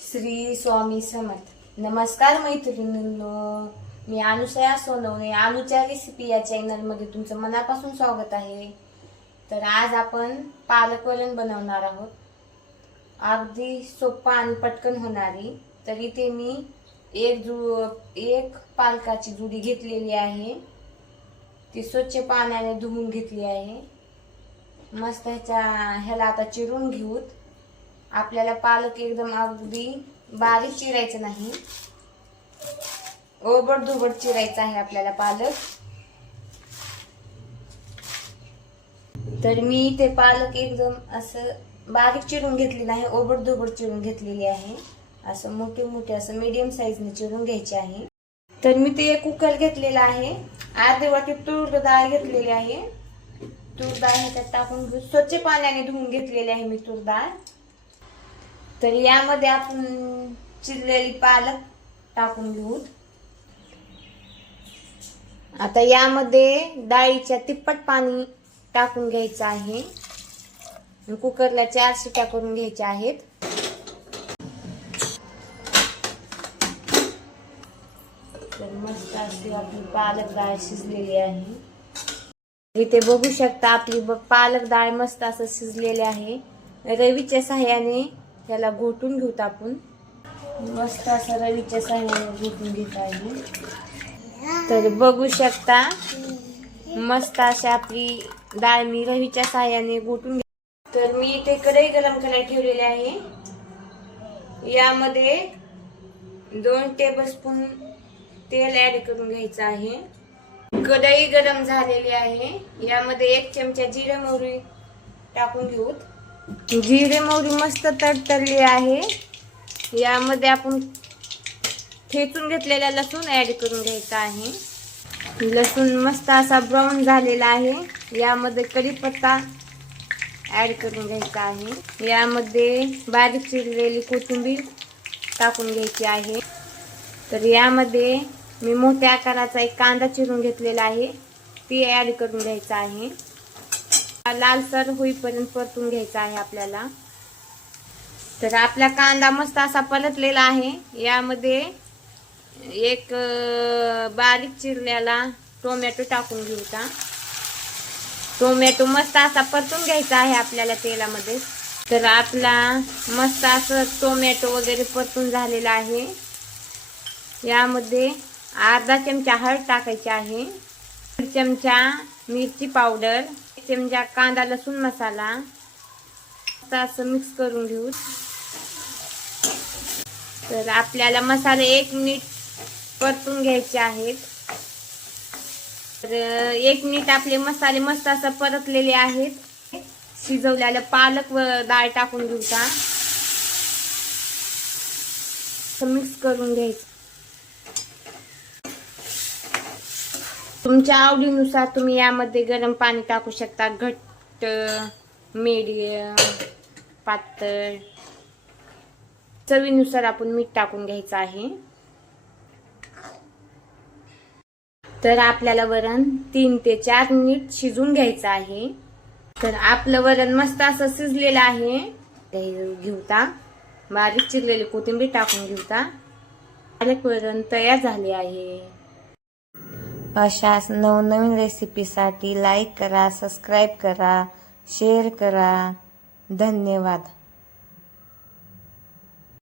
श्री स्वामी समर्थ. नमस्कार मैत्रिणींनो, मी अनुसया सोनवणे. अनुच्या रेसिपी या चॅनलमध्ये तुमचं मनापासून स्वागत आहे. तर आज आपण पालक वरण बनवणार आहोत. अगदी सोपा आणि पटकन होणारी. तर इथे मी एक पालकाची जुडी घेतलेली आहे. ती स्वच्छ पाण्याने धुवून घेतली आहे. मस्त ह्याला आता चिरून घेऊत. आपल्याला पालक एकदम अगदी बारीक चिरायचं नाही, ओबड धोबड चिरायचं आहे आपल्याला पालक. तर मी ते पालक एकदम असं बारीक चिरून घेतली नाही, ओबड धोबड चिरून घेतलेली आहे. असं मोठे मोठे असं मीडियम साईजने चिरून घ्यायचे आहे. तर मी ते एक कुकर घेतलेला आहे. अर्धी वाटी तूर डाळ घेतलेली आहे. तूर डाळ ह्याच्यात टाकून घेऊ. स्वच्छ पाण्याने धुवून घेतलेली आहे मी तूर डाळ. तर यामध्ये आपण चिरलेली पालक टाकून घेऊ. आता यामध्ये डाळीच्या तिप्पट पाणी टाकून घ्यायचं आहे. कुकरला 4 शिट्या करून घ्यायच्या आहेत. तर मस्त अशी आपली पालक डाळ शिजलेली आहे. इथे बघू शकता आपली पालक डाळ मस्त असं शिजलेली आहे. रवीच्या सहाय्याने त्याला घोटून घेऊत आपण. मस्त असं रवीच्या सहाय्याने घोटून घेत आहे. तर बघू शकता मस्त अशी आपली डाळ मी रवीच्या सहाय्याने घोटून. तर मी इथे कढई गरम करायला ठेवलेली आहे. यामध्ये 2 टेबलस्पून तेल ऍड करून घ्यायचं आहे. कढई गरम झालेली आहे. यामध्ये 1 चमचा जिरे मोहरी टाकून घेऊत. जिरे मोहरी मस्त तडतडली आहे. यामध्ये आपण ठेचून घेतलेला लसूण ऍड करून घ्यायचा आहे. लसूण मस्त असा ब्राऊन झालेला आहे. यामध्ये कढीपत्ता ऍड करून घ्यायचा आहे. यामध्ये बारीक चिरलेली कोथिंबीर टाकून घ्यायची आहे. तर यामध्ये मी मोठ्या आकाराचा एक कांदा चिरून घेतलेला आहे, ती ऍड करून घ्यायचा आहे. लालसर होईपर्यंत परतून घ्यायचा आहे आपल्याला. तर आपला कांदा मस्त असा परतलेला आहे. यामध्ये एक बारीक चिरलेला टोमॅटो टाकून घेऊया. टोमॅटो मस्त असा परतून घ्यायचा आहे आपल्याला तेलामध्ये. तर आपला मस्त असं टोमॅटो वगैरे परतून झालेला आहे. यामध्ये अर्धा चमचा हळद टाकायची आहे. 1 चमचा मिरची पावडर, 1 चमचा कांदा लसूण मसाला असं मिक्स करून घेऊ. तर आपल्याला मसाले 1 मिनिट परतून घ्यायचे आहेत. तर 1 मिनिट आपले मसाले मस्त असं परतलेले आहेत. शिजवलेलं पालक व डाळ टाकून घेऊया. मिक्स करून घ्यायचं. तुमच्या आवडीनुसार तुम्ही यामध्ये गरम पाणी टाकू शकता. घट्ट, मीडियम, पातळ, चवीनुसार आपण मीठ टाकून घ्यायचं आहे. तर आपल्याला वरण 3 ते 4 मिनिट शिजून घ्यायचं आहे. तर आपलं वरण मस्त असं शिजलेलं आहे. ते घेऊता बारीक चिरलेली कोथिंबीर टाकून घेऊता. पालक वरण तयार झाले आहे. अशाच नवनवीन रेसिपीसाठी लाईक करा, सबस्क्राईब करा, शेअर करा. धन्यवाद.